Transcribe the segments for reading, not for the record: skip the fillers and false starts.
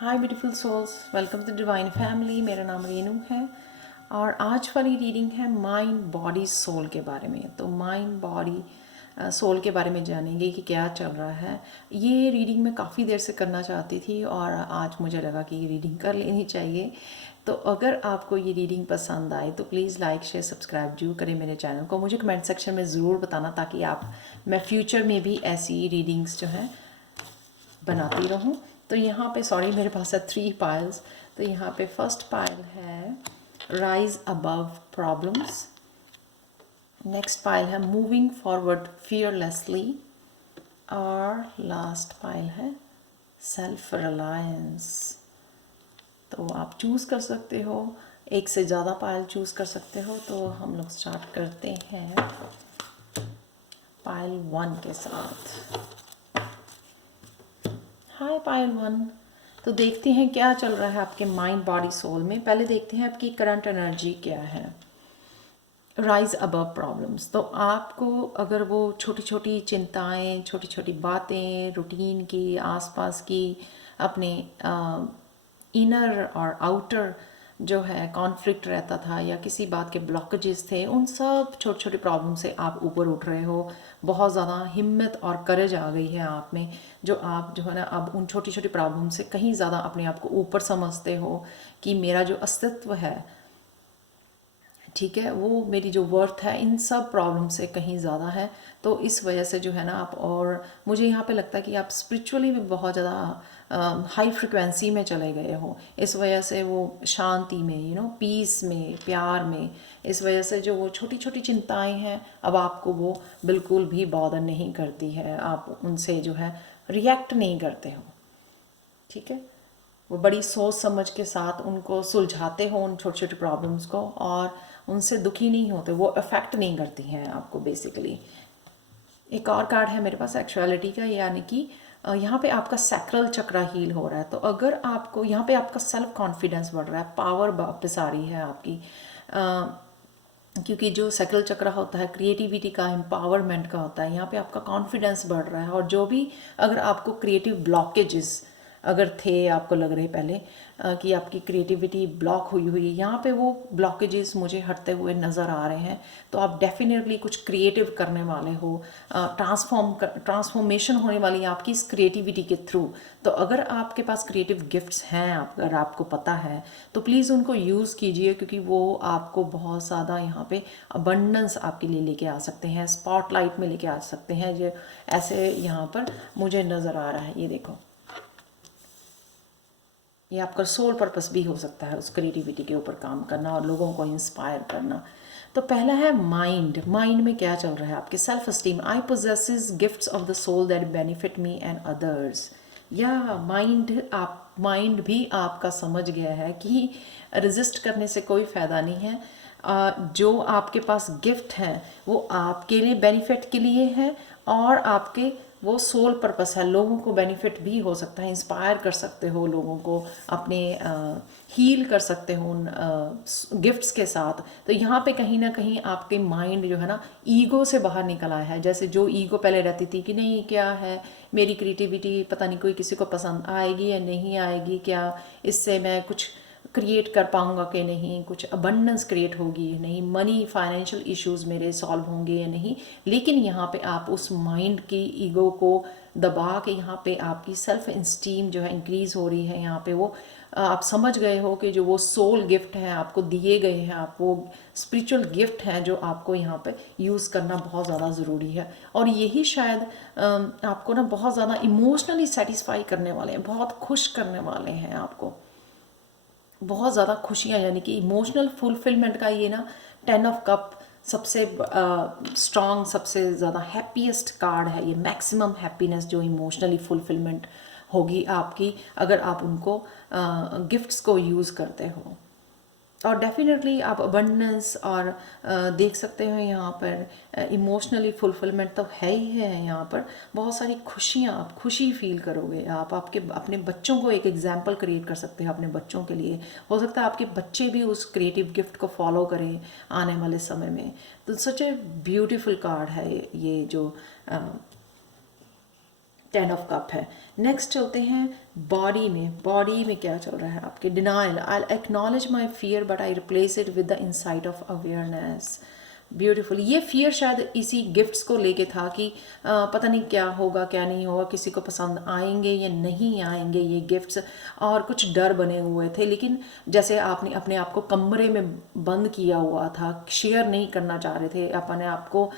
Hi beautiful souls, welcome to divine family. मेरा नाम रेनू है और आज वाली रीडिंग है माइंड बॉडी सोल के बारे में। तो माइंड बॉडी सोल के बारे में जानेंगे कि क्या चल रहा है। ये रीडिंग मैं काफ़ी देर से करना चाहती थी और आज मुझे लगा कि ये रीडिंग कर लेनी चाहिए। तो अगर आपको ये रीडिंग पसंद आए तो प्लीज़ लाइक शेयर सब्सक्राइब जरूर करें मेरे चैनल को। मुझे कमेंट सेक्शन में ज़रूर बताना ताकि मैं फ्यूचर में भी ऐसी रीडिंग्स जो हैं बनाती रहूं। तो यहाँ पे सॉरी मेरे पास है 3 पाइल्स। तो यहाँ पे फर्स्ट पाइल है rise above problems, next pile है मूविंग फॉरवर्ड फियरलेसली और लास्ट पाइल है सेल्फ रिलायंस। तो आप चूज़ कर सकते हो, एक से ज़्यादा पाइल चूज़ कर सकते हो। तो हम लोग स्टार्ट करते हैं पाइल 1 के साथ। हाय पाइल 1। तो देखते हैं क्या चल रहा है आपके माइंड बॉडी सोल में। पहले देखते हैं आपकी करंट एनर्जी क्या है। राइज अबव प्रॉब्लम्स, तो आपको अगर वो छोटी छोटी चिंताएं, छोटी छोटी बातें रूटीन की, आसपास की, अपने इनर और आउटर जो है कॉन्फ्लिक्ट रहता था या किसी बात के ब्लॉकेजेस थे, उन सब छोटे छोटे प्रॉब्लम से आप ऊपर उठ रहे हो। बहुत ज़्यादा हिम्मत और करेज आ गई है आप में, जो आप जो है ना अब उन छोटी छोटी प्रॉब्लम से कहीं ज़्यादा अपने आप को ऊपर समझते हो कि मेरा जो अस्तित्व है, ठीक है, वो मेरी जो वर्थ है इन सब प्रॉब्लम से कहीं ज़्यादा है। तो इस वजह से जो है ना आप, और मुझे यहाँ पे लगता है कि आप स्पिरिचुअली भी बहुत ज़्यादा हाई फ्रिक्वेंसी में चले गए हो। इस वजह से वो शांति में, पीस में, प्यार में, इस वजह से जो वो छोटी छोटी चिंताएं हैं अब आपको वो बिल्कुल भी बॉदर नहीं करती है। आप उनसे जो है रिएक्ट नहीं करते हो, ठीक है। वो बड़ी सोच समझ के साथ उनको सुलझाते हो, उन छोटी छोटी प्रॉब्लम्स को, और उनसे दुखी नहीं होते, वो अफेक्ट नहीं करती हैं आपको बेसिकली। एक और कार्ड है मेरे पास एक्चुअलिटी का, यानी कि यहाँ पे आपका सैक्रल चक्रा हील हो रहा है। तो अगर आपको यहाँ पे आपका सेल्फ कॉन्फिडेंस बढ़ रहा है, पावर वापस आ रही है आपकी, क्योंकि जो सैक्रल चक्र होता है क्रिएटिविटी का, एम्पावरमेंट का होता है। यहाँ पे आपका कॉन्फिडेंस बढ़ रहा है और जो भी अगर आपको क्रिएटिव ब्लॉकेजेस अगर थे, आपको लग रहे पहले कि आपकी क्रिएटिविटी ब्लॉक हुई हुई है, यहाँ पे वो ब्लॉकेजेस मुझे हटते हुए नज़र आ रहे हैं। तो आप डेफिनेटली कुछ क्रिएटिव करने वाले हो, ट्रांसफॉर्मेशन होने वाली है आपकी इस क्रिएटिविटी के थ्रू। तो अगर आपके पास क्रिएटिव गिफ्ट्स हैं, अगर आपको पता है, तो प्लीज़ उनको यूज़ कीजिए, क्योंकि वो आपको बहुत ज़्यादा यहाँ पे अबंडेंस आपके लिए लेके आ सकते हैं, स्पॉटलाइट में लेके आ सकते हैं। जो ऐसे यहाँ पर मुझे नज़र आ रहा है, ये देखो, ये आपका सोल पर्पस भी हो सकता है, उस क्रिएटिविटी के ऊपर काम करना और लोगों को इंस्पायर करना। तो पहला है माइंड। माइंड में क्या चल रहा है आपके? Self esteem. I possesses gifts of the soul that benefit me and others. या माइंड भी आपका समझ गया है कि रेजिस्ट करने से कोई फ़ायदा नहीं है। जो आपके पास गिफ्ट हैं वो आपके लिए बेनिफिट के लिए है, और आपके वो सोल पर्पस है, लोगों को बेनिफिट भी हो सकता है, इंस्पायर कर सकते हो लोगों को, अपने हील कर सकते हो उन गिफ्ट्स के साथ। तो यहाँ पे कहीं ना कहीं आपके माइंड जो है ना ईगो से बाहर निकल आया है। जैसे जो ईगो पहले रहती थी कि नहीं, क्या है मेरी क्रिएटिविटी, पता नहीं कोई किसी को पसंद आएगी या नहीं आएगी, क्या इससे मैं कुछ क्रिएट कर पाऊँगा कि नहीं, कुछ अबंडेंस क्रिएट होगी या नहीं, मनी फाइनेंशियल इश्यूज मेरे सॉल्व होंगे या नहीं। लेकिन यहाँ पे आप उस माइंड की ईगो को दबा के यहाँ पे आपकी सेल्फ इंस्टीम जो है इंक्रीज़ हो रही है। यहाँ पे वो आप समझ गए हो कि जो वो सोल गिफ्ट हैं आपको दिए गए हैं, आप वो स्पिरिचुअल गिफ्ट हैं जो आपको यहाँ पे यूज़ करना बहुत ज़्यादा ज़रूरी है। और यही शायद आपको ना बहुत ज़्यादा इमोशनली सेटिस्फाई करने वाले हैं, बहुत खुश करने वाले हैं आपको, बहुत ज़्यादा खुशियाँ, यानी कि इमोशनल फुलफिलमेंट का ये ना 10 ऑफ कप सबसे स्ट्रॉन्ग, सबसे ज़्यादा हैप्पीएस्ट कार्ड है ये। मैक्सिमम हैप्पीनेस जो इमोशनली फुलफिलमेंट होगी आपकी अगर आप उनको गिफ्ट्स को यूज़ करते हो। और डेफिनेटली आप अबंडेंस और देख सकते हो यहाँ पर इमोशनली फुलफिलमेंट तो है ही है। यहाँ पर बहुत सारी खुशियाँ, आप खुशी फील करोगे। आप आपके अपने बच्चों को एक एग्जाम्पल क्रिएट कर सकते हो अपने बच्चों के लिए। हो सकता है आपके बच्चे भी उस क्रिएटिव गिफ्ट को फॉलो करें आने वाले समय में। तो सच ए ब्यूटीफुल कार्ड है ये जो 10 ऑफ कप है। नेक्स्ट चलते हैं बॉडी में। बॉडी में क्या चल रहा है आपके? Denial, I acknowledge my fear but I replace it with the insight of awareness. Beautiful. ये फियर शायद इसी गिफ्ट्स को लेके था कि पता नहीं क्या होगा क्या नहीं होगा, किसी को पसंद आएंगे या नहीं आएंगे ये गिफ्ट्स, और कुछ डर बने हुए थे। लेकिन जैसे आपने अपने आप को कमरे में बंद किया हुआ था, शेयर नहीं करना चाह रहे थे अपने आप को,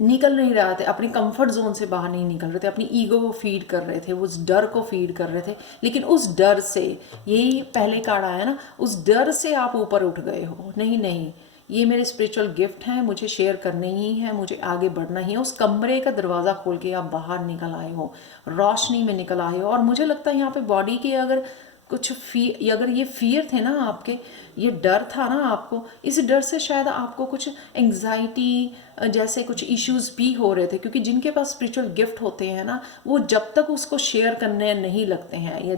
निकल नहीं रहा थे, अपनी कंफर्ट जोन से बाहर नहीं निकल रहे थे, अपनी ईगो को फीड कर रहे थे, उस डर को फीड कर रहे थे। लेकिन उस डर से, यही पहले कार्ड आया ना, उस डर से आप ऊपर उठ गए हो। नहीं नहीं, ये मेरे स्पिरिचुअल गिफ्ट हैं, मुझे शेयर करने ही है, मुझे आगे बढ़ना ही है। उस कमरे का दरवाज़ा खोल के आप बाहर निकल आए हो, रोशनी में निकल आए हो। और मुझे लगता है यहाँ पे बॉडी के अगर कुछ अगर ये फियर थे ना आपके, ये डर था ना आपको, इस डर से शायद आपको कुछ एंग्जाइटी जैसे कुछ इश्यूज भी हो रहे थे। क्योंकि जिनके पास स्पिरिचुअल गिफ्ट होते हैं ना, वो जब तक उसको शेयर करने नहीं लगते हैं, या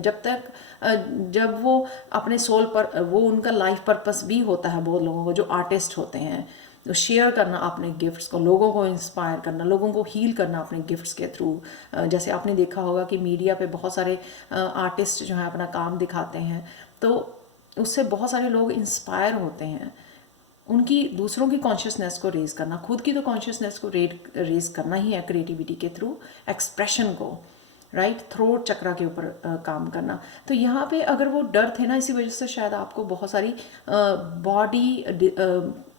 जब वो अपने सोल पर, वो उनका लाइफ पर्पस भी होता है बहुत लोगों को जो आर्टिस्ट होते हैं, तो शेयर करना अपने गिफ्ट्स को, लोगों को इंस्पायर करना, लोगों को हील करना अपने गिफ्ट्स के थ्रू। जैसे आपने देखा होगा कि मीडिया पे बहुत सारे आर्टिस्ट जो हैं अपना काम दिखाते हैं, तो उससे बहुत सारे लोग इंस्पायर होते हैं। उनकी दूसरों की कॉन्शियसनेस को रेज करना, खुद की तो कॉन्शियसनेस को रेज करना ही है क्रिएटिविटी के थ्रू, एक्सप्रेशन को, राइट, थ्रोट चक्रा के ऊपर काम करना। तो यहाँ पे अगर वो डर थे ना, इसी वजह से शायद आपको बहुत सारी बॉडी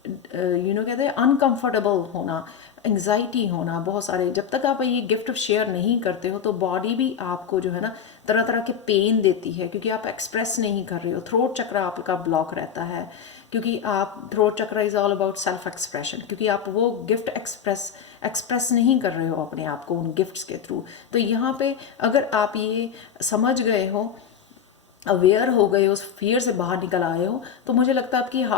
कहते हैं अनकंफर्टेबल होना, एंग्जाइटी होना, बहुत सारे। जब तक आप ये गिफ्ट शेयर नहीं करते हो तो बॉडी भी आपको जो है ना तरह तरह के पेन देती है, क्योंकि आप एक्सप्रेस नहीं कर रहे हो। थ्रोट चक्रा आपका ब्लॉक रहता है, क्योंकि आप, throat chakra is all about self expression, क्योंकि आप वो गिफ्ट एक्सप्रेस नहीं कर रहे हो अपने आप को उन गिफ्ट्स के थ्रू। तो यहाँ पे अगर आप ये समझ गए हो, अवेयर हो गए हो, उस फियर से बाहर निकल आए हो, तो मुझे लगता है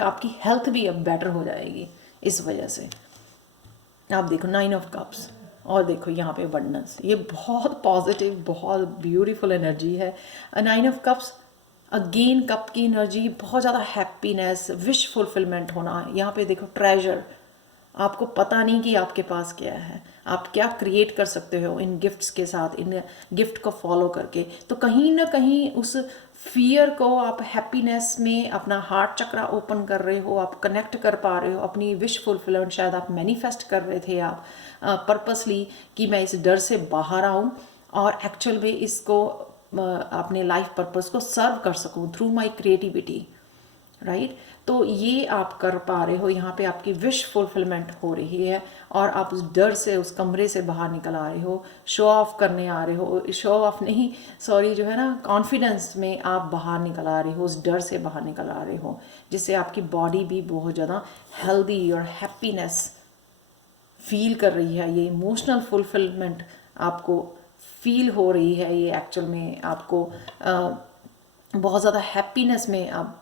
आपकी हेल्थ भी अब बेटर हो जाएगी इस वजह से। आप देखो 9 ऑफ कप्स, और देखो यहाँ पे अबंडेंस, ये बहुत पॉजिटिव, बहुत ब्यूटीफुल एनर्जी है। 9 ऑफ कप्स, अगेन कप की एनर्जी, बहुत ज़्यादा हैप्पीनेस, विश फुलफिलमेंट होना। यहाँ पे देखो ट्रेजर, आपको पता नहीं कि आपके पास क्या है, आप क्या क्रिएट कर सकते हो इन गिफ्ट्स के साथ, इन गिफ्ट को फॉलो करके। तो कहीं ना कहीं उस फियर को आप हैप्पीनेस में अपना हार्ट चक्रा ओपन कर रहे हो, आप कनेक्ट कर पा रहे हो, अपनी विश फुलफिलमेंट शायद आप मैनिफेस्ट कर रहे थे आप पर्पसली, कि मैं इस डर से बाहर आऊँ और एक्चुअल में इसको अपने लाइफ पर्पस को सर्व कर सकूँ थ्रू माई क्रिएटिविटी, राइट। तो ये आप कर पा रहे हो, यहाँ पे आपकी विश फुलफिलमेंट हो रही है, और आप उस डर से, उस कमरे से बाहर निकल आ रहे हो, शो ऑफ करने आ रहे हो, शो ऑफ नहीं, सॉरी, जो है ना, कॉन्फिडेंस में आप बाहर निकल आ रहे हो, उस डर से बाहर निकल आ रहे हो, जिससे आपकी बॉडी भी बहुत ज़्यादा हेल्दी और हैप्पीनेस फील कर रही है। ये इमोशनल फुलफिलमेंट आपको फील हो रही है, ये एक्चुअल में आपको बहुत ज़्यादा हैप्पीनेस में आप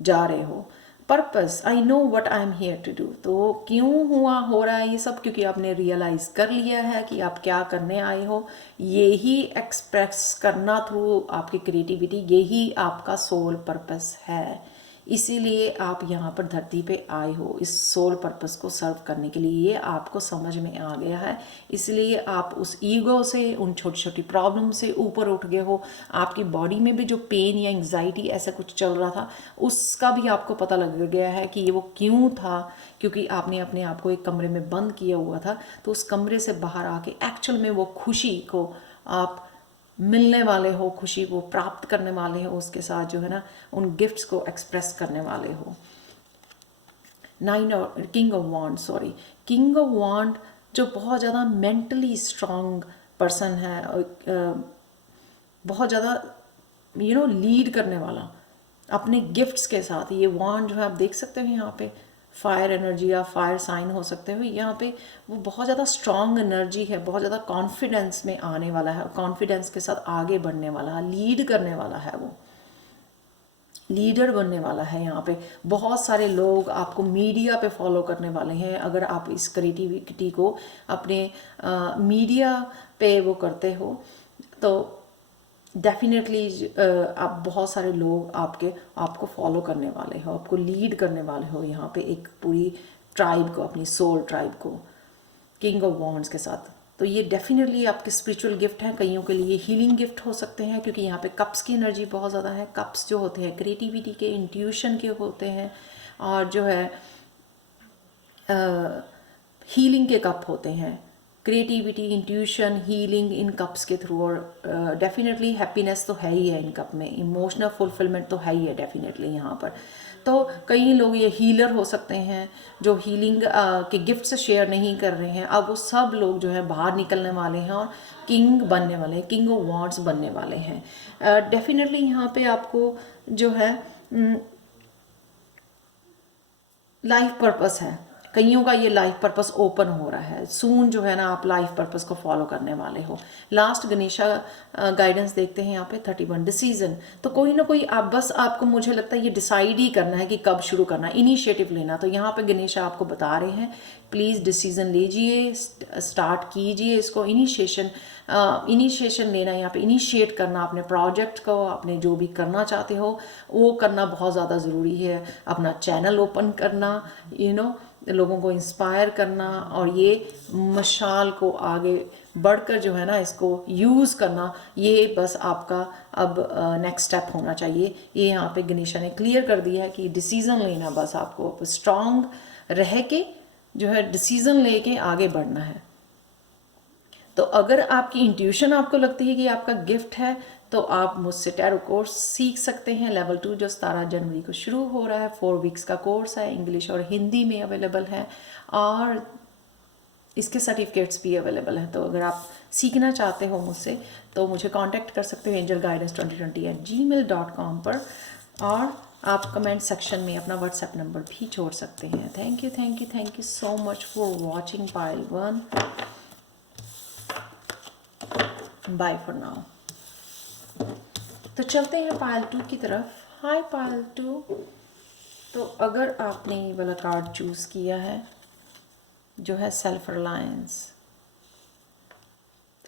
जा रहे हो। Purpose, I know what I am here to do. तो क्यों हो रहा है ये सब? क्योंकि आपने रियलाइज़ कर लिया है कि आप क्या करने आए हो, यही एक्सप्रेस करना थ्रू आपकी क्रिएटिविटी, यही आपका सोल पर्पस है। इसीलिए आप यहाँ पर धरती पे आए हो, इस सोल पर्पस को सर्व करने के लिए। ये आपको समझ में आ गया है, इसलिए आप उस ईगो से, उन छोटी छोटी प्रॉब्लम से ऊपर उठ गए हो। आपकी बॉडी में भी जो पेन या एंग्जाइटी ऐसा कुछ चल रहा था, उसका भी आपको पता लग गया है कि ये वो क्यों था, क्योंकि आपने अपने आप को एक कमरे में बंद किया हुआ था। तो उस कमरे से बाहर आके एक्चुअल में वो खुशी को आप मिलने वाले हो, खुशी को प्राप्त करने वाले हो, उसके साथ जो है ना उन गिफ्ट्स को एक्सप्रेस करने वाले हो। King of wand, sorry, king of wand जो बहुत ज़्यादा मेंटली स्ट्रांग पर्सन है, बहुत ज़्यादा लीड करने वाला अपने गिफ्ट्स के साथ। ये वॉन्ड जो है आप देख सकते हो यहाँ पे, फायर एनर्जी या फायर साइन हो सकते हो यहाँ पे। वो बहुत ज़्यादा स्ट्रॉन्ग एनर्जी है, बहुत ज़्यादा कॉन्फिडेंस में आने वाला है, कॉन्फिडेंस के साथ आगे बढ़ने वाला है, लीड करने वाला है, वो लीडर बनने वाला है। यहाँ पे बहुत सारे लोग आपको मीडिया पे फॉलो करने वाले हैं। अगर आप इस क्रिएटिविटी को अपने मीडिया पे वो करते हो तो डेफिनेटली आप, बहुत सारे लोग आपको फॉलो करने वाले हो, आपको लीड करने वाले हो यहाँ पे, एक पूरी ट्राइब को, अपनी सोल ट्राइब को। किंग ऑफ वॉन्ड्स के साथ। तो ये डेफिनेटली आपके स्पिरिचुअल गिफ्ट हैं, कईयों के लिए हीलिंग गिफ्ट हो सकते हैं, क्योंकि यहाँ पे कप्स की एनर्जी बहुत ज़्यादा है। कप्स जो होते हैं क्रिएटिविटी के, इंट्यूशन के होते हैं, और जो है हीलिंग के कप होते हैं। Creativity, intuition, healing in cups के थ्रू। और डेफिनेटली हैप्पीनेस तो है ही है इन कप में, इमोशनल फुलफिलमेंट तो है ही है डेफिनेटली यहाँ पर। तो कई लोग ये हीलर हो सकते हैं जो हीलिंग के गिफ्ट्स शेयर नहीं कर रहे हैं, अब वो सब लोग जो है बाहर निकलने वाले हैं और किंग बनने वाले हैं, किंग ऑफ वॉन्ड्स बनने वाले हैं। डेफिनेटली यहाँ पे आपको जो है लाइफ पर्पस है, कईयों का ये लाइफ पर्पस ओपन हो रहा है सून, जो है ना आप लाइफ पर्पस को फॉलो करने वाले हो। लास्ट गणेशा गाइडेंस देखते हैं यहाँ पे 31 डिसीजन। तो कोई ना कोई आप बस, आपको मुझे लगता है ये डिसाइड ही करना है कि कब शुरू करना है, इनिशिएटिव लेना। तो यहाँ पे गणेशा आपको बता रहे हैं प्लीज़ डिसीजन लीजिए, स्टार्ट कीजिए इसको। इनिशिएशन लेना, यहाँ पे इनिशिएट करना अपने प्रोजेक्ट को, अपने जो भी करना चाहते हो वो करना बहुत ज़्यादा ज़रूरी है। अपना चैनल ओपन करना, लोगों को इंस्पायर करना, और ये मशाल को आगे बढ़कर जो है ना इसको यूज़ करना, ये बस आपका अब नेक्स्ट स्टेप होना चाहिए। ये यहाँ पे गणेशा ने क्लियर कर दिया है कि डिसीज़न लेना, बस आपको स्ट्रांग रह के जो है डिसीज़न लेके आगे बढ़ना है। तो अगर आपकी इंट्यूशन आपको लगती है कि आपका गिफ्ट है, तो आप मुझसे टैरो कोर्स सीख सकते हैं लेवल 2, जो 17 जनवरी को शुरू हो रहा है। 4 वीक्स का कोर्स है, इंग्लिश और हिंदी में अवेलेबल है, और इसके सर्टिफिकेट्स भी अवेलेबल हैं। तो अगर आप सीखना चाहते हो मुझसे तो मुझे कांटेक्ट कर सकते हो angelguidance2020@gmail.com पर, और आप कमेंट सेक्शन में अपना व्हाट्सएप नंबर भी छोड़ सकते हैं। Thank you so much for watching pile 1। Bye for now. तो चलते हैं पाइल 2 की तरफ। Hi pile 2। तो अगर आपने ये वाला कार्ड चूज़ किया है जो है सेल्फ रिलायंस,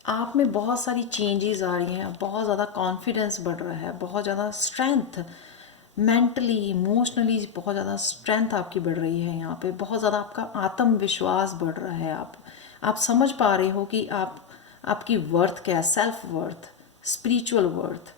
आप में बहुत सारी चेंजेस आ रही हैं, बहुत ज़्यादा कॉन्फिडेंस बढ़ रहा है, बहुत ज़्यादा स्ट्रेंथ, मेंटली इमोशनली बहुत ज़्यादा स्ट्रेंथ आपकी बढ़ रही है। यहाँ पे बहुत ज़्यादा आपका आत्मविश्वास बढ़ रहा है। आप समझ पा रहे हो कि आपकी वर्थ क्या है, सेल्फ वर्थ, स्पिरिचुअल वर्थ,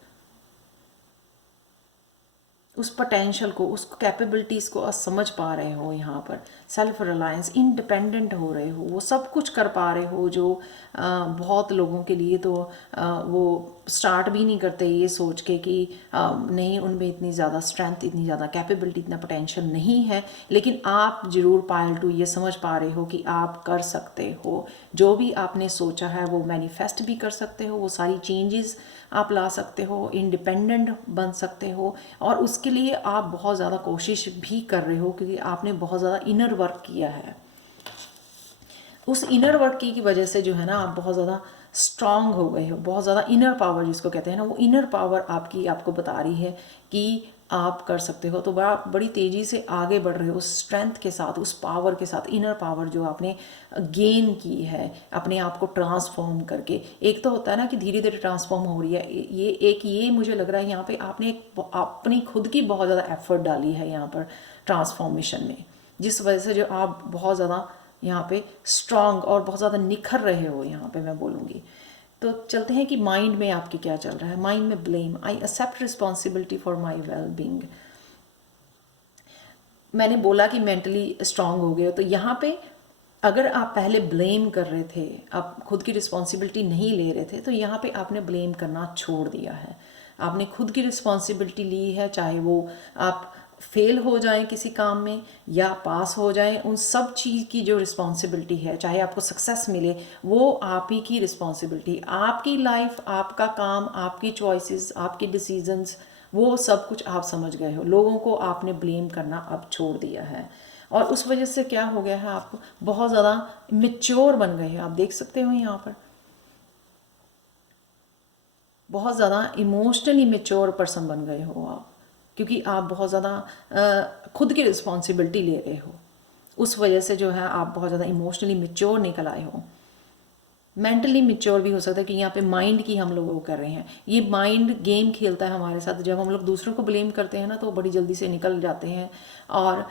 उस पोटेंशियल को, उस कैपेबिलिटीज़ को आप समझ पा रहे हो। यहाँ पर सेल्फ रिलायंस, इंडिपेंडेंट हो रहे हो, वो सब कुछ कर पा रहे हो जो बहुत लोगों के लिए तो वो स्टार्ट भी नहीं करते ये सोच के कि नहीं, उनमें इतनी ज़्यादा स्ट्रेंथ, इतनी ज़्यादा कैपेबिलिटी, इतना पोटेंशियल नहीं है। लेकिन आप ज़रूर पाइल 2 ये समझ पा रहे हो कि आप कर सकते हो, जो भी आपने सोचा है वो मैनिफेस्ट भी कर सकते हो, वो सारी चेंजेस आप ला सकते हो, इंडिपेंडेंट बन सकते हो। और उसके लिए आप बहुत ज़्यादा कोशिश भी कर रहे हो, क्योंकि आपने बहुत ज़्यादा इनर वर्क किया है। उस इनर वर्क की वजह से जो है ना आप बहुत ज़्यादा स्ट्रांग हो गए हो, बहुत ज़्यादा इनर पावर जिसको कहते हैं ना, वो इनर पावर आपको बता रही है कि आप कर सकते हो। तो बड़ी तेज़ी से आगे बढ़ रहे हो उस स्ट्रेंथ के साथ, उस पावर के साथ, इनर पावर जो आपने गेन की है अपने आप को ट्रांसफॉर्म करके। एक तो होता है ना कि धीरे धीरे ट्रांसफॉर्म हो रही है, ये मुझे लग रहा है यहाँ पे आपने अपनी खुद की बहुत ज़्यादा एफर्ट डाली है यहाँ पर ट्रांसफॉर्मेशन में, जिस वजह से जो आप बहुत ज़्यादा यहाँ पे स्ट्रांग और बहुत ज़्यादा निखर रहे हो यहाँ पे मैं बोलूँगी। तो चलते हैं कि माइंड में आपके क्या चल रहा है। माइंड में blame, I accept responsibility for my well being. मैंने बोला कि मेंटली स्ट्रांग हो गए हो, तो यहाँ पे अगर आप पहले ब्लेम कर रहे थे, आप खुद की रिस्पॉन्सिबिलिटी नहीं ले रहे थे, तो यहाँ पे आपने ब्लेम करना छोड़ दिया है। आपने खुद की रिस्पॉन्सिबिलिटी ली है, चाहे वो आप फेल हो जाएं किसी काम में या पास हो जाएं, उन सब चीज़ की जो रिस्पॉन्सिबिलिटी है, चाहे आपको सक्सेस मिले, वो आप ही की रिस्पॉन्सिबिलिटी। आपकी लाइफ, आपका काम, आपकी चॉइसेस, आपके डिसीजंस, वो सब कुछ आप समझ गए हो। लोगों को आपने ब्लेम करना अब छोड़ दिया है, और उस वजह से क्या हो गया है, आप बहुत ज़्यादा मैच्योर बन गए हैं। आप देख सकते हो यहाँ पर बहुत ज़्यादा इमोशनली मैच्योर पर्सन बन गए हो आप, क्योंकि आप बहुत ज़्यादा खुद की रिस्पॉन्सिबिलिटी ले रहे हो। उस वजह से जो है आप बहुत ज़्यादा इमोशनली मैच्योर निकल आए हो। मेंटली मैच्योर भी हो सकता है कि यहाँ पे माइंड की हम लोग वो कर रहे हैं। ये माइंड गेम खेलता है हमारे साथ। जब हम लोग दूसरों को ब्लेम करते हैं ना, तो बड़ी जल्दी से निकल जाते हैं और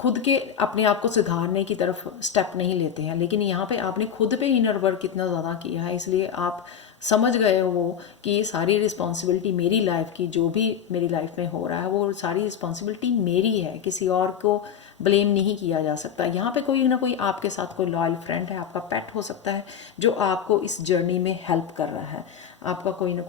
खुद के अपने आप को सुधारने की तरफ स्टेप नहीं लेते हैं, लेकिन यहाँ पे आपने खुद पे इनर वर्क कितना ज़्यादा किया है, इसलिए आप समझ गए हो वो कि ये सारी रिस्पॉन्सिबिलिटी मेरी लाइफ की, जो भी मेरी लाइफ में हो रहा है वो सारी रिस्पॉन्सिबिलिटी मेरी है, किसी और को ब्लेम नहीं किया जा सकता। यहाँ पे कोई ना कोई आपके साथ कोई लॉयल फ्रेंड है, आपका पेट हो सकता है जो आपको इस जर्नी में हेल्प कर रहा है, आपका कोई ना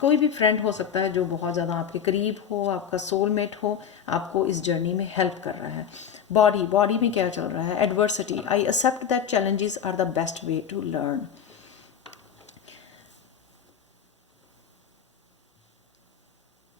कोई भी फ्रेंड हो सकता है जो बहुत ज़्यादा आपके करीब हो, आपका सोलमेट हो, आपको इस जर्नी में हेल्प कर रहा है। बॉडी में क्या चल रहा है? Adversity, I accept that challenges are the best way to learn.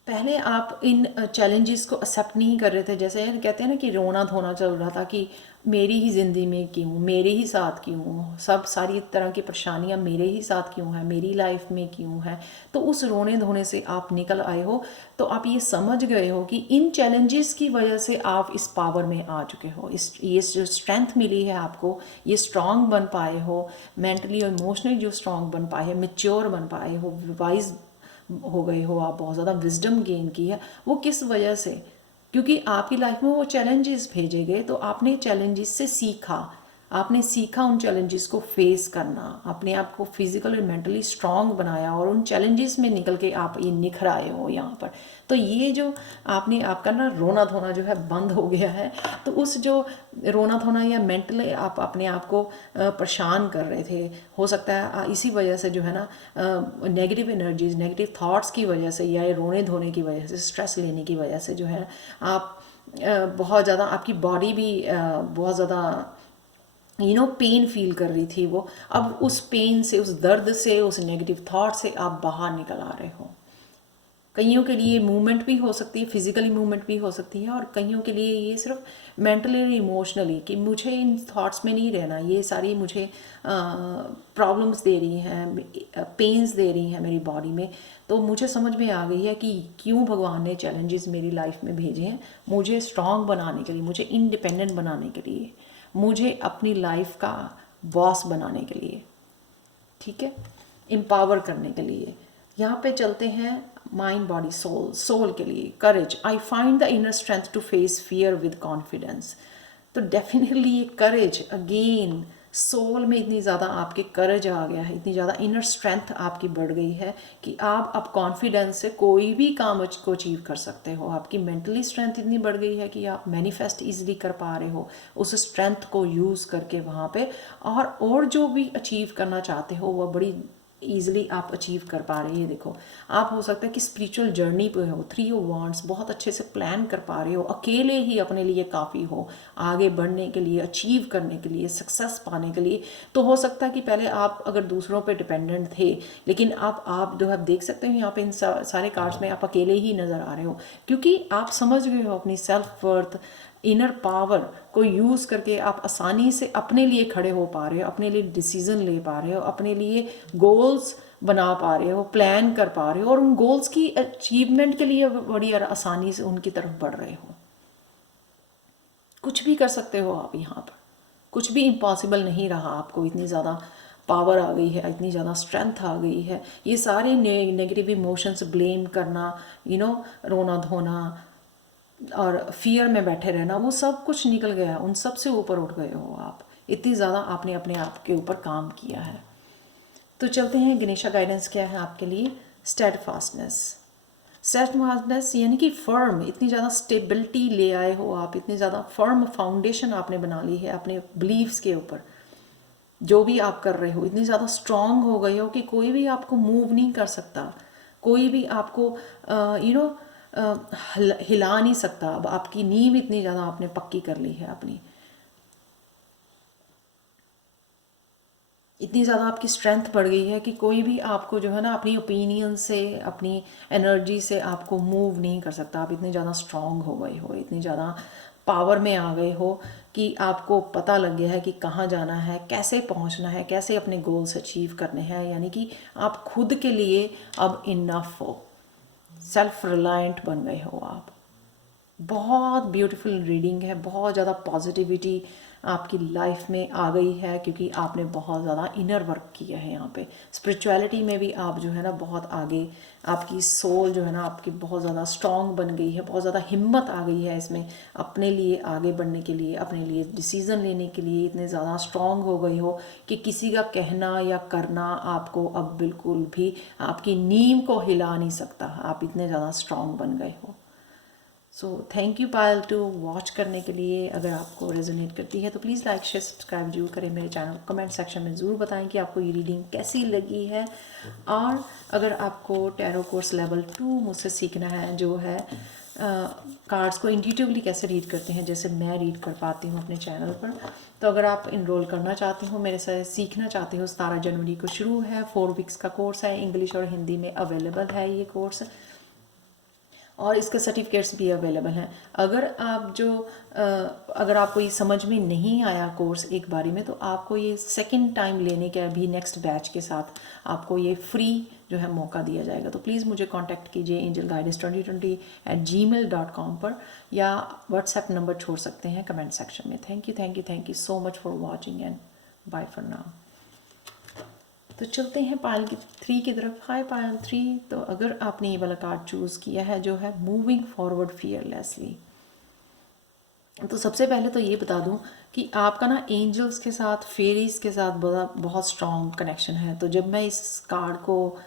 पहले आप इन चैलेंजेस को एक्सेप्ट नहीं कर रहे थे, जैसे कहते हैं ना कि रोना धोना चल रहा था कि मेरी ही ज़िंदगी में क्यों, मेरे ही साथ क्यों, सब सारी तरह की परेशानियां मेरे ही साथ क्यों है, मेरी लाइफ में क्यों है। तो उस रोने धोने से आप निकल आए हो, तो आप ये समझ गए हो कि इन चैलेंजेस की वजह से आप इस पावर में आ चुके हो, ये जो स्ट्रेंथ मिली है आपको, ये स्ट्रांग बन पाए हो, मेंटली और इमोशनली जो स्ट्रांग बन पाए, मेच्योर बन पाए हो, वाइज हो गए हो, आप बहुत ज़्यादा विजडम गेन की है। वो किस वजह से? क्योंकि आपकी लाइफ में वो चैलेंजेस भेजे गए, तो आपने चैलेंजेस से सीखा, आपने सीखा उन चैलेंजेस को फेस करना, अपने आप को फिजिकल और मेंटली स्ट्रांग बनाया, और उन चैलेंजेस में निकल के आप ये निखर आए हो यहाँ पर। तो ये जो आपने आपका ना रोना धोना जो है बंद हो गया है, तो उस जो रोना धोना या मेंटली आप अपने आप को परेशान कर रहे थे, हो सकता है इसी वजह से जो है ना नेगेटिव एनर्जीज, नेगेटिव थॉट्स की वजह से, या ये रोने धोने की वजह से, स्ट्रेस लेने की वजह से जो है आप बहुत ज़्यादा, आपकी बॉडी भी बहुत ज़्यादा पेन फील कर रही थी वो। अब उस पेन से, उस दर्द से, उस नेगेटिव थॉट से आप बाहर निकल आ रहे हो। कईयों के लिए मूवमेंट भी हो सकती है, फिजिकली मूवमेंट भी हो सकती है, और कईयों के लिए ये सिर्फ मेंटली और इमोशनली कि मुझे इन थॉट्स में नहीं रहना, ये सारी मुझे प्रॉब्लम्स दे रही हैं, पेन्स दे रही हैं मेरी बॉडी में। तो मुझे समझ में आ गई है कि क्यों भगवान ने चैलेंजेस मेरी लाइफ में भेजे हैं, मुझे स्ट्रांग बनाने के लिए, मुझे इंडिपेंडेंट बनाने के लिए, मुझे अपनी लाइफ का बॉस बनाने के लिए, ठीक है, एम्पावर करने के लिए। यहाँ पे चलते हैं माइंड बॉडी सोल, सोल के लिए courage, I find the inner strength to face fear with confidence. तो डेफिनेटली ये करेज, अगेन सोल में इतनी ज़्यादा आपके करेज आ गया है, इतनी ज़्यादा इनर स्ट्रेंथ आपकी बढ़ गई है कि आप अब कॉन्फिडेंस से कोई भी काम को अचीव कर सकते हो। आपकी मेंटली स्ट्रेंथ इतनी बढ़ गई है कि आप मैनिफेस्ट इजीली कर पा रहे हो उस स्ट्रेंथ को यूज़ करके वहाँ पे, और जो भी अचीव करना चाहते हो वह बड़ी ईजिली आप अचीव कर पा रहे हैं। देखो, आप हो सकता है कि स्पिरिचुअल जर्नी पे हो, 3 ऑफ वांड्स बहुत अच्छे से प्लान कर पा रहे हो, अकेले ही अपने लिए काफ़ी हो आगे बढ़ने के लिए, अचीव करने के लिए, सक्सेस पाने के लिए। तो हो सकता है कि पहले आप अगर दूसरों पे डिपेंडेंट थे, लेकिन आप जो है देख सकते हो यहाँ पे इन सारे कार्ड्स में आप अकेले ही नज़र आ रहे हो, क्योंकि आप समझ गए हो अपनी सेल्फ वर्थ, इनर पावर को यूज़ करके आप आसानी से अपने लिए खड़े हो पा रहे हो, अपने लिए डिसीजन ले पा रहे हो, अपने लिए गोल्स बना पा रहे हो, प्लान कर पा रहे हो, और उन गोल्स की अचीवमेंट के लिए बड़ी आसानी से उनकी तरफ बढ़ रहे हो। कुछ भी कर सकते हो आप यहाँ पर, कुछ भी इम्पॉसिबल नहीं रहा। आपको इतनी ज़्यादा पावर आ गई है, इतनी ज़्यादा स्ट्रेंथ आ गई है। ये सारे नेगेटिव इमोशंस, ब्लेम करना, रोना धोना और फियर में बैठे रहना, वो सब कुछ निकल गया, उन सब से ऊपर उठ गए हो आप। इतनी ज़्यादा आपने अपने आप के ऊपर काम किया है। तो चलते हैं, गणेशा गाइडेंस क्या है आपके लिए? स्टेडफास्टनेस। स्टेडफास्टनेस यानी कि फर्म, इतनी ज़्यादा स्टेबिलिटी ले आए हो आप, इतनी ज़्यादा फर्म फाउंडेशन आपने बना ली है अपने बिलीव्स के ऊपर। जो भी आप कर रहे हो, इतनी ज़्यादा स्ट्रांग हो गए हो कि कोई भी आपको मूव नहीं कर सकता, कोई भी आपको हिला नहीं सकता। अब आपकी नींव इतनी ज़्यादा आपने पक्की कर ली है अपनी, इतनी ज़्यादा आपकी स्ट्रेंथ बढ़ गई है कि कोई भी आपको जो है ना अपनी ओपिनियन से, अपनी एनर्जी से आपको मूव नहीं कर सकता। आप इतने ज़्यादा स्ट्रांग हो गए हो, इतनी ज़्यादा पावर में आ गए हो कि आपको पता लग गया है कि कहाँ जाना है, कैसे पहुँचना है, कैसे अपने गोल्स अचीव करने हैं। यानी कि आप खुद के लिए अब इनफ हो, सेल्फ रिलायंट बन गए हो आप। बहुत ब्यूटीफुल रीडिंग है, बहुत ज़्यादा पॉजिटिविटी आपकी लाइफ में आ गई है, क्योंकि आपने बहुत ज़्यादा इनर वर्क किया है यहाँ पे। स्पिरिचुअलिटी में भी आप जो है ना बहुत आगे, आपकी सोल जो है ना आपकी बहुत ज़्यादा स्ट्रॉन्ग बन गई है, बहुत ज़्यादा हिम्मत आ गई है इसमें अपने लिए आगे बढ़ने के लिए, अपने लिए डिसीज़न लेने के लिए इतने ज़्यादा स्ट्रॉन्ग हो गई हो कि किसी का कहना या करना आपको अब बिल्कुल भी आपकी नींव को हिला नहीं सकता, आप इतने ज़्यादा स्ट्रॉन्ग बन गए हो। So thank you pile two watch करने के लिए। अगर आपको रेजोनेट करती है तो प्लीज़ लाइक शेयर सब्सक्राइब जरूर करें मेरे चैनल को। कमेंट सेक्शन में ज़रूर बताएं कि आपको ये रीडिंग कैसी लगी है। और अगर आपको टैरो कोर्स लेवल 2 मुझसे सीखना है, जो है कार्ड्स को इंट्यूटिवली कैसे रीड करते हैं जैसे मैं रीड कर पाती हूँ अपने चैनल पर, तो अगर आप इनरोल करना चाहते हो मेरे से, सीखना चाहते हो, 17 जनवरी को शुरू है, 4 वीक्स का कोर्स है, इंग्लिश और हिंदी में अवेलेबल है ये कोर्स, और इसके सर्टिफिकेट्स भी अवेलेबल हैं। अगर आपको ये समझ में नहीं आया कोर्स एक बारी में, तो आपको ये सेकंड टाइम लेने के अभी नेक्स्ट बैच के साथ आपको ये फ्री जो है मौका दिया जाएगा। तो प्लीज़ मुझे कांटेक्ट कीजिए angelguidance2020@gmail.com पर, या व्हाट्सएप नंबर छोड़ सकते हैं कमेंट सेक्शन में। Thank you so much for watching and bye for now. तो चलते हैं पायल की 3 की तरफ। हाय पायल 3। तो अगर आपने ये वाला कार्ड चूज़ किया है जो है मूविंग फॉरवर्ड फियरलेसली, तो सबसे पहले तो ये बता दूं कि आपका ना एंजल्स के साथ, फेरीज के साथ बहुत स्ट्रॉन्ग कनेक्शन है। तो जब मैं इस कार्ड को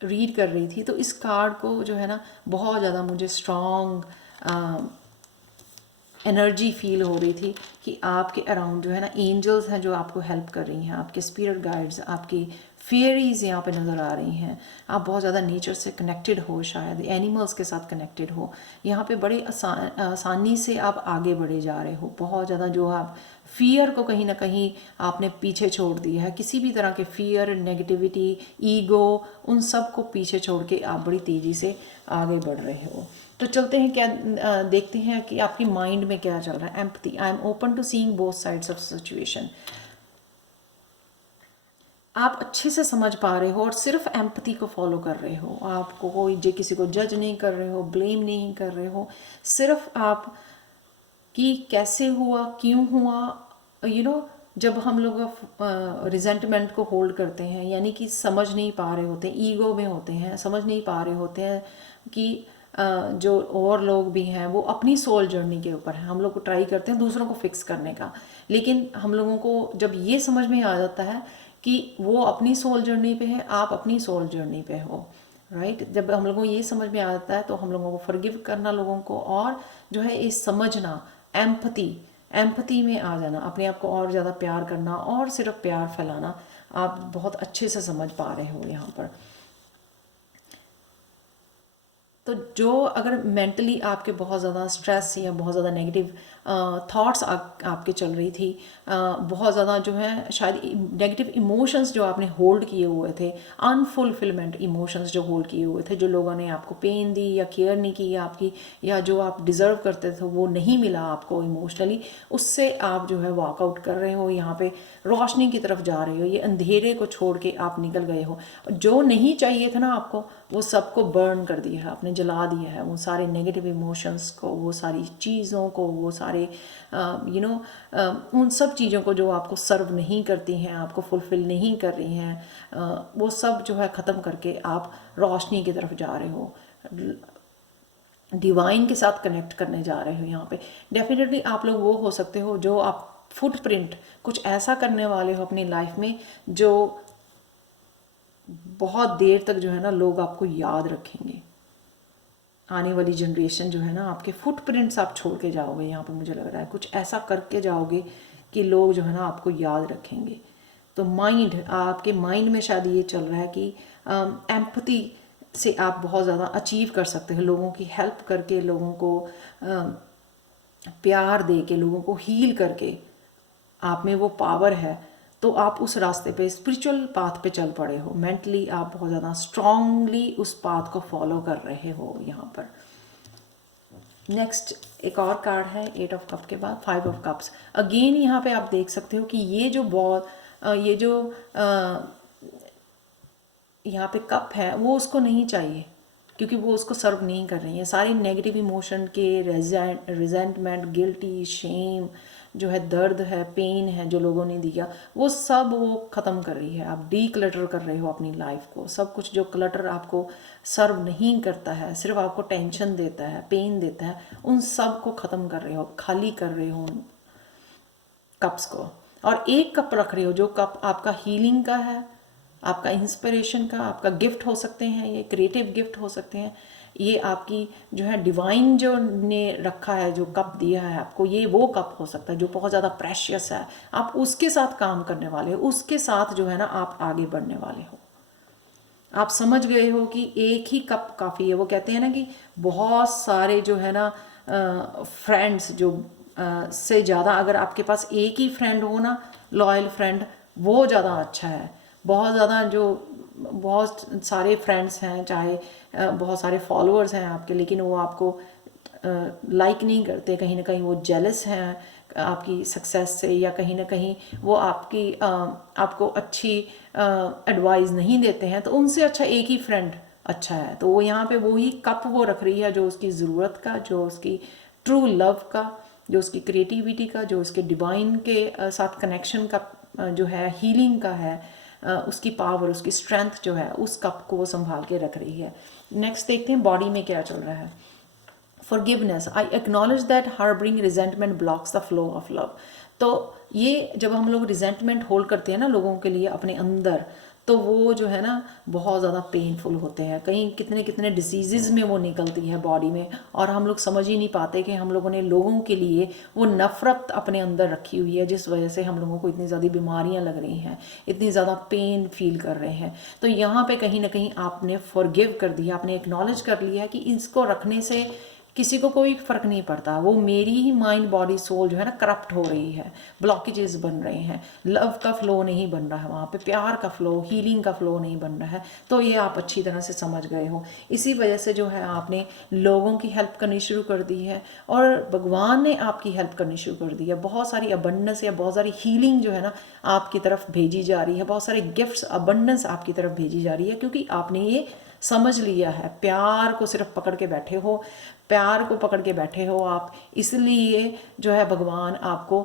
रीड कर रही थी, तो इस कार्ड को जो है ना बहुत ज़्यादा मुझे स्ट्रॉन्ग एनर्जी फील हो रही थी कि आपके अराउंड जो है ना एंजल्स हैं जो आपको हेल्प कर रही हैं, आपके स्पिरिट गाइड्स, आपकी फेरीज यहाँ पे नज़र आ रही हैं। आप बहुत ज़्यादा नेचर से कनेक्टेड हो, शायद एनिमल्स के साथ कनेक्टेड हो। यहाँ पे बड़े आसानी से आप आगे बढ़े जा रहे हो। बहुत ज़्यादा जो आप फियर को कहीं ना कहीं आपने पीछे छोड़ दिया है, किसी भी तरह के फियर, नेगेटिविटी, ईगो, उन सब को पीछे छोड़ के आप बड़ी तेज़ी से आगे बढ़ रहे हो। तो चलते हैं, क्या देखते हैं कि आपकी माइंड में क्या चल रहा है। Empathy, I am open to seeing both sides of situation. आप अच्छे से समझ पा रहे हो और सिर्फ एम्पैथी को फॉलो कर रहे हो। आपको कोई किसी को जज नहीं कर रहे हो, ब्लेम नहीं कर रहे हो, सिर्फ आप कि कैसे हुआ, क्यों हुआ। जब हम लोग रिजेंटमेंट को होल्ड करते हैं, यानी कि समझ नहीं पा रहे होते, ईगो में होते हैं, समझ नहीं पा रहे होते हैं कि जो और लोग भी हैं वो अपनी सोल जर्नी के ऊपर हैं। हम लोग को ट्राई करते हैं दूसरों को फिक्स करने का, लेकिन हम लोगों को जब ये समझ में आ जाता है कि वो अपनी सोल जर्नी पे है, आप अपनी सोल जर्नी पे हो, राइट। जब हम लोगों को ये समझ में आ जाता है तो हम लोगों को फॉरगिव करना लोगों को, और जो है ये समझना, एम्पैथी में आ जाना, अपने आप को और ज़्यादा प्यार करना और सिर्फ प्यार फैलाना, आप बहुत अच्छे से समझ पा रहे हो यहाँ पर। तो जो अगर मेंटली आपके बहुत ज़्यादा स्ट्रेस या बहुत ज़्यादा नेगेटिव थॉट्स आपके चल रही थी, बहुत ज़्यादा जो है शायद नेगेटिव इमोशंस जो आपने होल्ड किए हुए थे, अनफुलफिलमेंट इमोशंस जो होल्ड किए हुए थे, जो लोगों ने आपको पेन दी या केयर नहीं की आपकी, या जो आप डिज़र्व करते थे वो नहीं मिला आपको इमोशनली, उससे आप जो है वॉकआउट कर रहे हो, यहाँ पे रोशनी की तरफ जा रहे हो, ये अंधेरे को छोड़ के आप निकल गए हो। जो नहीं चाहिए था ना आपको, वो सबको बर्न कर दिया है आपने, जला दिया है वो सारे नेगेटिव इमोशंस को, वो सारी चीज़ों को, वो सारे उन सब चीज़ों को जो आपको सर्व नहीं करती हैं, आपको फुलफ़िल नहीं कर रही हैं, वो सब जो है ख़त्म करके आप रोशनी की तरफ जा रहे हो, डिवाइन के साथ कनेक्ट करने जा रहे हो। यहाँ पे डेफिनेटली आप लोग वो हो सकते हो जो आप फुटप्रिंट कुछ ऐसा करने वाले हो अपनी लाइफ में जो बहुत देर तक जो है ना लोग आपको याद रखेंगे। आने वाली जनरेशन जो है ना, आपके फुटप्रिंट्स आप छोड़ के जाओगे यहाँ पे, मुझे लग रहा है कुछ ऐसा करके जाओगे कि लोग जो है ना आपको याद रखेंगे। तो आपके माइंड में शायद ये चल रहा है कि एम्पैथी से आप बहुत ज़्यादा अचीव कर सकते हो, लोगों की हेल्प करके, लोगों को प्यार दे के, लोगों को हील करके, आप में वो पावर है। तो आप उस रास्ते पे, स्पिरिचुअल पाथ पे चल पड़े हो, मेंटली आप बहुत ज़्यादा स्ट्रांगली उस पाथ को फॉलो कर रहे हो यहाँ पर। नेक्स्ट एक और कार्ड है 8 ऑफ कप के बाद 5 ऑफ कप्स। अगेन यहाँ पे आप देख सकते हो कि ये जो यहाँ पे कप है वो उसको नहीं चाहिए, क्योंकि वो उसको सर्व नहीं कर रही हैं। सारी नेगेटिव इमोशन के रिजेंटमेंट, गिल्टी, शेम जो है, दर्द है, पेन है जो लोगों ने दिया, वो सब वो ख़त्म कर रही है। आप डी क्लटर कर रहे हो अपनी लाइफ को। सब कुछ जो क्लटर आपको सर्व नहीं करता है, सिर्फ आपको टेंशन देता है, पेन देता है, उन सब को ख़त्म कर रहे हो, खाली कर रहे हो उन कप्स को। और एक कप रख रहे हो जो कप आपका हीलिंग का है, आपका इंस्पिरेशन का, आपका गिफ्ट हो सकते हैं, ये क्रिएटिव गिफ्ट हो सकते हैं, ये आपकी जो है डिवाइन जो ने रखा है, जो कप दिया है आपको, ये वो कप हो सकता है जो बहुत ज़्यादा प्रेशियस है। आप उसके साथ काम करने वाले हो, उसके साथ जो है ना आप आगे बढ़ने वाले हो। आप समझ गए हो कि एक ही कप काफ़ी है। वो कहते हैं ना कि बहुत सारे जो है ना फ्रेंड्स जो से ज़्यादा अगर आपके पास एक ही फ्रेंड हो ना, लॉयल फ्रेंड, वो ज़्यादा अच्छा है। बहुत ज़्यादा जो बहुत सारे फ्रेंड्स हैं, चाहे बहुत सारे फॉलोअर्स हैं आपके, लेकिन वो आपको लाइक नहीं करते, कहीं ना कहीं वो जेलस हैं आपकी सक्सेस से, या कहीं ना कहीं वो आपको अच्छी एडवाइस नहीं देते हैं, तो उनसे अच्छा एक ही फ्रेंड अच्छा है। तो वो यहाँ पे वही कप वो रख रही है जो उसकी ज़रूरत का, जो उसकी ट्रू लव का, जो उसकी क्रिएटिविटी का, जो उसके डिवाइन के साथ कनेक्शन का जो है, हीलिंग का है, उसकी पावर, उसकी स्ट्रेंथ जो है, उस कप को वो संभाल के रख रही है। नेक्स्ट देखते हैं बॉडी में क्या चल रहा है। Forgiveness. I acknowledge that harboring resentment blocks the flow of love. तो ये जब हम लोग रिजेंटमेंट होल्ड करते हैं ना लोगों के लिए अपने अंदर, तो वो जो है ना बहुत ज़्यादा पेनफुल होते हैं। कहीं कितने कितने डिसीज़ में वो निकलती है बॉडी में, और हम लोग समझ ही नहीं पाते कि हम लोगों ने लोगों के लिए वो नफ़रत अपने अंदर रखी हुई है, जिस वजह से हम लोगों को इतनी ज़्यादा बीमारियां लग रही हैं, इतनी ज़्यादा पेन फील कर रहे हैं। तो यहाँ पे कहीं ना कहीं आपने फॉरगिव कर दिया, आपने एक्नॉलेज कर लिया कि इसको रखने से किसी को कोई फ़र्क नहीं पड़ता, वो मेरी ही माइंड बॉडी सोल जो है ना करप्ट हो रही है, ब्लॉकेजेस बन रहे हैं, लव का फ़्लो नहीं बन रहा है वहाँ पे, प्यार का फ़्लो, हीलिंग का फ़्लो नहीं बन रहा है। तो ये आप अच्छी तरह से समझ गए हो। इसी वजह से जो है आपने लोगों की हेल्प करनी शुरू कर दी है, और भगवान ने आपकी हेल्प करनी शुरू कर दी है। बहुत सारी अबंडेंस या बहुत सारी हीलिंग जो है ना आपकी तरफ भेजी जा रही है, बहुत सारे गिफ्ट्स, अबंडेंस आपकी तरफ भेजी जा रही है, क्योंकि आपने ये समझ लिया है। प्यार को सिर्फ पकड़ के बैठे हो, प्यार को पकड़ के बैठे हो आप, इसलिए जो है भगवान आपको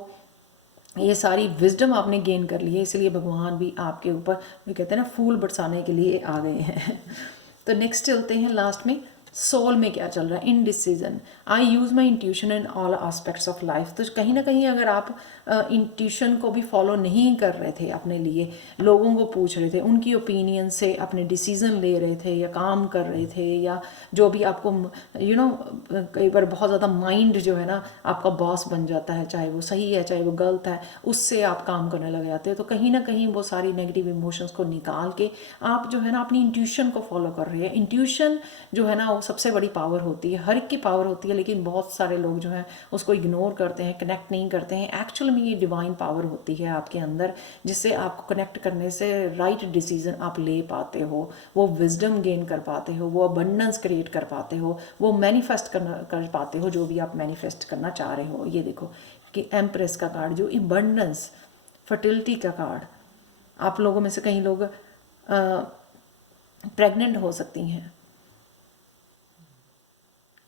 ये सारी विजडम आपने गेन कर ली है, इसलिए भगवान भी आपके ऊपर वो कहते हैं ना फूल बरसाने के लिए आ गए हैं। तो नेक्स्ट चलते हैं लास्ट में, सोल में क्या चल रहा है। Indecision. I use my intuition in all aspects of life. तो कहीं ना कहीं अगर आप इंट्यूशन को भी फॉलो नहीं कर रहे थे अपने लिए, लोगों को पूछ रहे थे, उनकी ओपिनियन से अपने डिसीज़न ले रहे थे, या काम कर रहे थे, या जो भी आपको कई बार बहुत ज़्यादा माइंड जो है ना आपका बॉस बन जाता है, चाहे वो सही है चाहे वो गलत है, उससे आप काम करने लग जाते हो। तो कहीं ना कहीं वो सारी नेगेटिव इमोशंस को निकाल के आप जो है ना अपनी इंट्यूशन को फॉलो कर रहे हैं। इंट्यूशन जो है ना वो सबसे बड़ी पावर होती है, हर एक की पावर होती है, लेकिन बहुत सारे लोग जो हैं उसको इग्नोर करते हैं, कनेक्ट नहीं करते हैं। एक्चुअल में ये डिवाइन पावर होती है आपके अंदर, जिससे आपको कनेक्ट करने से राइट डिसीजन आप ले पाते हो, वो विजडम गेन कर पाते हो, वो अबंडेंस क्रिएट कर पाते हो, वो मैनिफेस्ट कर पाते हो जो भी आप मैनिफेस्ट करना चाह रहे हो। ये देखो कि एम्प्रेस का कार्ड, जो अबंडेंस, फर्टिलिटी का कार्ड, आप लोगों में से कई लोग प्रेग्नेंट हो सकती हैं,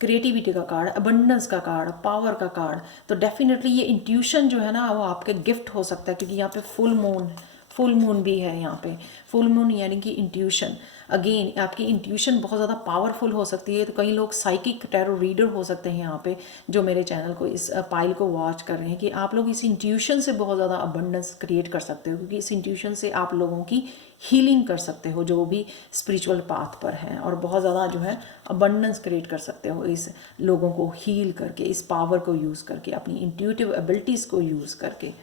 क्रिएटिविटी का कार्ड, अबंडेंस का कार्ड, पावर का कार्ड। तो डेफिनेटली ये इंट्यूशन जो है ना वो आपके गिफ्ट हो सकता है, क्योंकि यहाँ पे फुल मून भी है यहाँ पे। फुल मून यानी कि इंट्यूशन, अगेन आपकी इंट्यूशन बहुत ज़्यादा पावरफुल हो सकती है। तो कई लोग साइकिक टैरो रीडर हो सकते हैं यहाँ पे, जो मेरे चैनल को, इस पाइल को वॉच कर रहे हैं, कि आप लोग इस इंट्यूशन से बहुत ज़्यादा अबंडेंस क्रिएट कर सकते हो, क्योंकि इस इंट्यूशन से आप लोगों की हीलिंग कर सकते हो जो भी स्पिरिचुअल पाथ पर हैं, और बहुत ज़्यादा जो है अबंडेंस क्रिएट कर सकते हो इस लोगों को हील करके, इस पावर को यूज़ करके, अपनी इंट्यूटिव एबिलिटीज़ को यूज़ करके।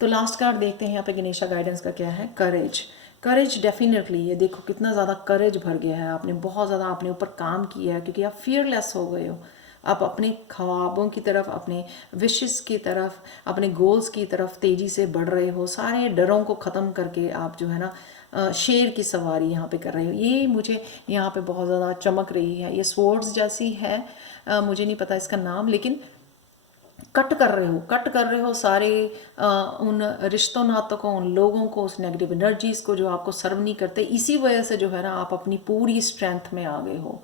तो लास्ट कार्ड देखते हैं यहाँ पे गणेशा गाइडेंस का क्या है। करेज। करेज डेफिनेटली, ये देखो कितना ज़्यादा करेज भर गया है, आपने बहुत ज़्यादा अपने ऊपर काम किया है, क्योंकि आप फियरलेस हो गए हो। आप अपने ख्वाबों की तरफ, अपने विशेस की तरफ, अपने गोल्स की तरफ तेज़ी से बढ़ रहे हो। सारे डरों को ख़त्म करके आप जो है ना शेर की सवारी यहाँ पे कर रहे हो। ये मुझे यहाँ पे बहुत ज़्यादा चमक रही है। ये स्वॉर्ड्स जैसी है, मुझे नहीं पता इसका नाम, लेकिन कट कर रहे हो सारे उन रिश्तों नातों को, उन लोगों को, उस नेगेटिव एनर्जीज को जो आपको सर्व नहीं करते। इसी वजह से जो है ना आप अपनी पूरी स्ट्रेंथ में आ गए हो,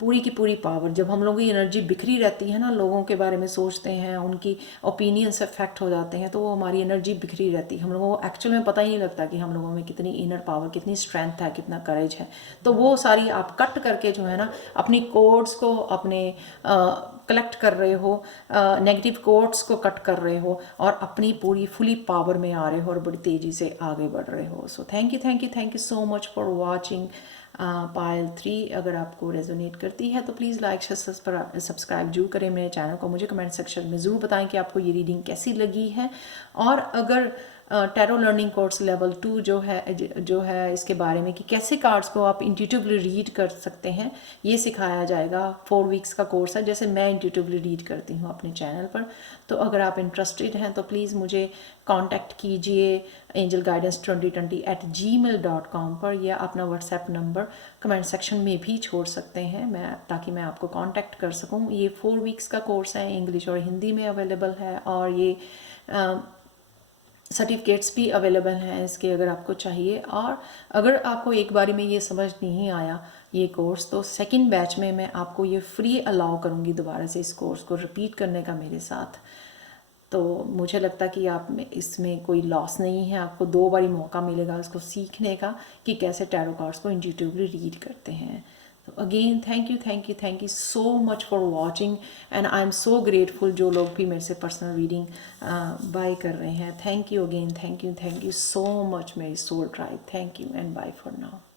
पूरी की पूरी पावर। जब हम लोगों की एनर्जी बिखरी रहती है ना, लोगों के बारे में सोचते हैं, उनकी ओपिनियन से अफेक्ट हो जाते हैं, तो वो हमारी एनर्जी बिखरी रहती है। हम लोगों को एक्चुअल में पता ही नहीं लगता कि हम लोगों में कितनी इनर पावर, कितनी स्ट्रेंथ है, कितना करेज है। तो वो सारी आप कट करके जो है ना अपनी कोड्स को अपने कलेक्ट कर रहे हो, नेगेटिव कोड्स को कट कर रहे हो और अपनी पूरी फुली पावर में आ रहे हो और बड़ी तेज़ी से आगे बढ़ रहे हो। So thank you so much for watching Payal 3। अगर आपको रेजोनेट करती है तो प्लीज़ लाइक सब्सक्राइब जरूर करें मेरे चैनल को। मुझे कमेंट सेक्शन में ज़रूर बताएं कि आपको ये रीडिंग कैसी लगी है। और अगर टैरो लर्निंग कोर्स लेवल 2 जो है इसके बारे में कि कैसे कार्ड्स को आप इंट्यूटिवली रीड कर सकते हैं, ये सिखाया जाएगा। 4 वीक्स का कोर्स है, जैसे मैं इंट्यूटिवली रीड करती हूँ अपने चैनल पर। तो अगर आप इंटरेस्टेड हैं तो प्लीज़ मुझे कांटेक्ट कीजिए angelguidance2020@gmail.com पर, या अपना व्हाट्सएप नंबर कमेंट सेक्शन में भी छोड़ सकते हैं ताकि मैं आपको कांटेक्ट कर सकूं। ये 4 वीक्स का कोर्स है, इंग्लिश और हिंदी में अवेलेबल है, और ये सर्टिफिकेट्स भी अवेलेबल हैं इसके अगर आपको चाहिए। और अगर आपको एक बारी में ये समझ नहीं आया ये कोर्स, तो सेकंड बैच में मैं आपको ये फ्री अलाउ करूँगी दोबारा से इस कोर्स को रिपीट करने का मेरे साथ। तो मुझे लगता है कि आप में इसमें कोई लॉस नहीं है, आपको 2 बारी मौका मिलेगा इसको सीखने का कि कैसे टैरो कार्ड्स को इंट्यूटिवली रीड करते हैं। तो again thank you so much for watching, and I am so grateful जो लोग भी मेरे से पर्सनल रीडिंग बाय कर रहे हैं। Thank you again, thank you so much मेरी soul tribe. Thank you and bye for now.